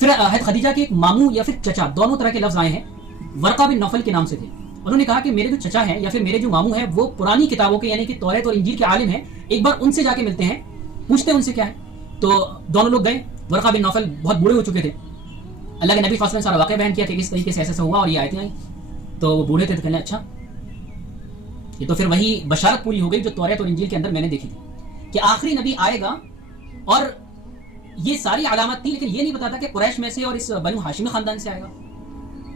پھر حضرت خدیجہ کے ایک ماموں یا پھر چچا، دونوں طرح کے لفظ آئے ہیں، ورقہ بن نوفل کے نام سے تھے. انہوں نے کہا کہ میرے جو چچا ہیں یا پھر میرے جو ماموں ہیں وہ پرانی کتابوں کے یعنی کہ توریت اور انجیل کے عالم ہیں، ایک بار ان سے جا کے ملتے ہیں، پوچھتے ہیں ان سے کیا ہے. تو دونوں لوگ گئے. ورقہ بن نوفل بہت بوڑھے ہو چکے تھے. اللہ کے نبی صلی اللہ علیہ وسلم نے سارا واقعہ بیان کیا کہ کس طریقے سے ایسا ہوا اور یہ آیتیں آئیں. تو وہ بوڑھے تھے تو کہنے اچھا یہ تو پھر وہی بشارت پوری ہو گئی جو توریت اور انجیل کے اندر میں نے دیکھی تھی کہ آخری نبی آئے گا. اور یہ ساری علامات تھی، لیکن یہ نہیں بتاتا کہ قریش میں سے اور اس بنو ہاشمی خاندان سے آئے گا.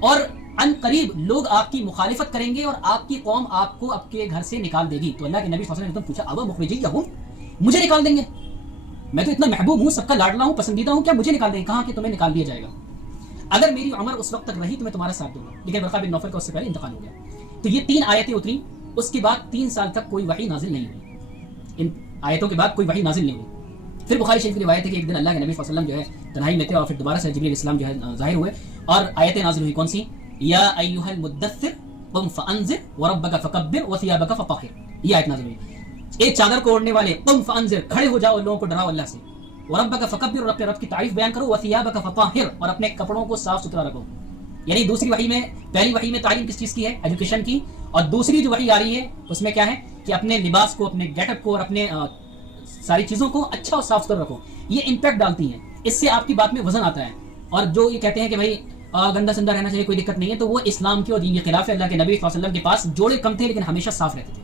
اور ان قریب لوگ آپ کی مخالفت کریں گے اور آپ کی قوم آپ کو آپ کے گھر سے نکال دے گی. تو اللہ کے نبی صلی اللہ علیہ وسلم نے پوچھا ابا مخرجیہم، مجھے نکال دیں گے؟ میں تو اتنا محبوب ہوں، سب کا لاڈلا ہوں، پسندیدہ ہوں، کیا مجھے نکال دیں گے؟ کہاں کہ تمہیں نکال دیا جائے گا. اگر میری عمر اس وقت تک رہی تو میں تمہارا ساتھ دوں گا. لیکن ورقہ بن نوفل کا اس سے پہلے انتقال ہو گیا. تو یہ 3 آیتیں اتری. اس کے بعد 3 سال تک کوئی وحی نازل نہیں ہوئی. ان آیتوں کے بعد کوئی وحی نازل نہیں ہوئی. پھر بخاری شریف کی روایت ہے کہ ایک دن اللہ کے نبی صلی اللہ علیہ وسلم جو ہے تنہائی میں تھے اور پھر دوبارہ سے جبریل السلام جو ہے ظاہر ہوئے اور آیتیں نازل ہوئی. کون سی؟ یا ایھا المدثر قم فانذر وربک فکبر وثیابک فطہر. یہ آیت نازل ہوئی. ایک چادر کو اوڑھنے والے، قم فانذر، کھڑے ہو جاؤ اور لوگوں کو ڈراؤ اللہ سے، وربک فکبر، اور اپنے رب کی تعریف بیان کرو، وثیابک فطہر، اور اپنے کپڑوں کو صاف ستھرا رکھو. یعنی دوسری وحی میں، پہلی وحی میں تعلیم کس چیز کی ہے؟ ایجوکیشن کی. اور دوسری جو وحی آ رہی ہے اس میں کیا ہے کہ اپنے لباس کو، اپنے گیٹ اپ کو اور اپنے ساری چیزوں کو اچھا اور صاف ستھرا رکھو. یہ امپیکٹ ڈالتی ہیں، اس سے آپ کی بات میں وزن آتا ہے. اور جو یہ کہتے ہیں کہ بھائی گندا سندا رہنا چاہیے کوئی دقت نہیں ہے، تو وہ اسلام کے اور دین کے خلاف ہے. اللہ کے نبی صلی اللہ علیہ وسلم کے پاس جوڑے کم تھے لیکن ہمیشہ صاف رہتے تھے.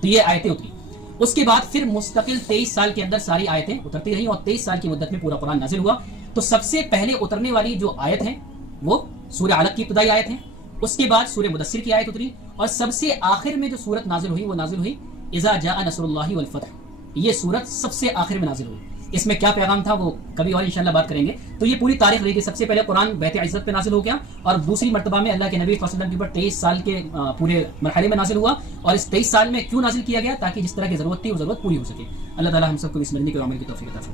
تو یہ آیتیں اتری. اس کے بعد پھر مستقل 23 سال کے اندر ساری آیتیں اترتی رہیں اور 23 سال کی مدت میں پورا قرآن نازل ہوا. تو سب سے پہلے اترنے والی جو آیت ہے وہ سورہ علق کی ابتدائی آیت ہے. اس کے بعد سورہ مدثر کی آیت اتری اور سب سے آخر میں جو سورت نازل ہوئی وہ نازل ہوئی اذا جاء نصر اللہ والفتح. یہ سورت سب سے آخر میں نازل ہوئی. اس میں کیا پیغام تھا وہ کبھی اور انشاءاللہ بات کریں گے. تو یہ پوری تاریخ رہی کہ سب سے پہلے قرآن بیت عزت پہ نازل ہو گیا اور دوسری مرتبہ میں اللہ کے نبی صلی اللہ علیہ وسلم کے اوپر 23 سال کے پورے مرحلے میں نازل ہوا. اور اس 23 سال میں کیوں نازل کیا گیا؟ تاکہ جس طرح کی ضرورت تھی وہ ضرورت پوری ہو سکے. اللہ تعالی ہم سب کو اس مجلس کے عمل کی توفیق عطا فرمائے.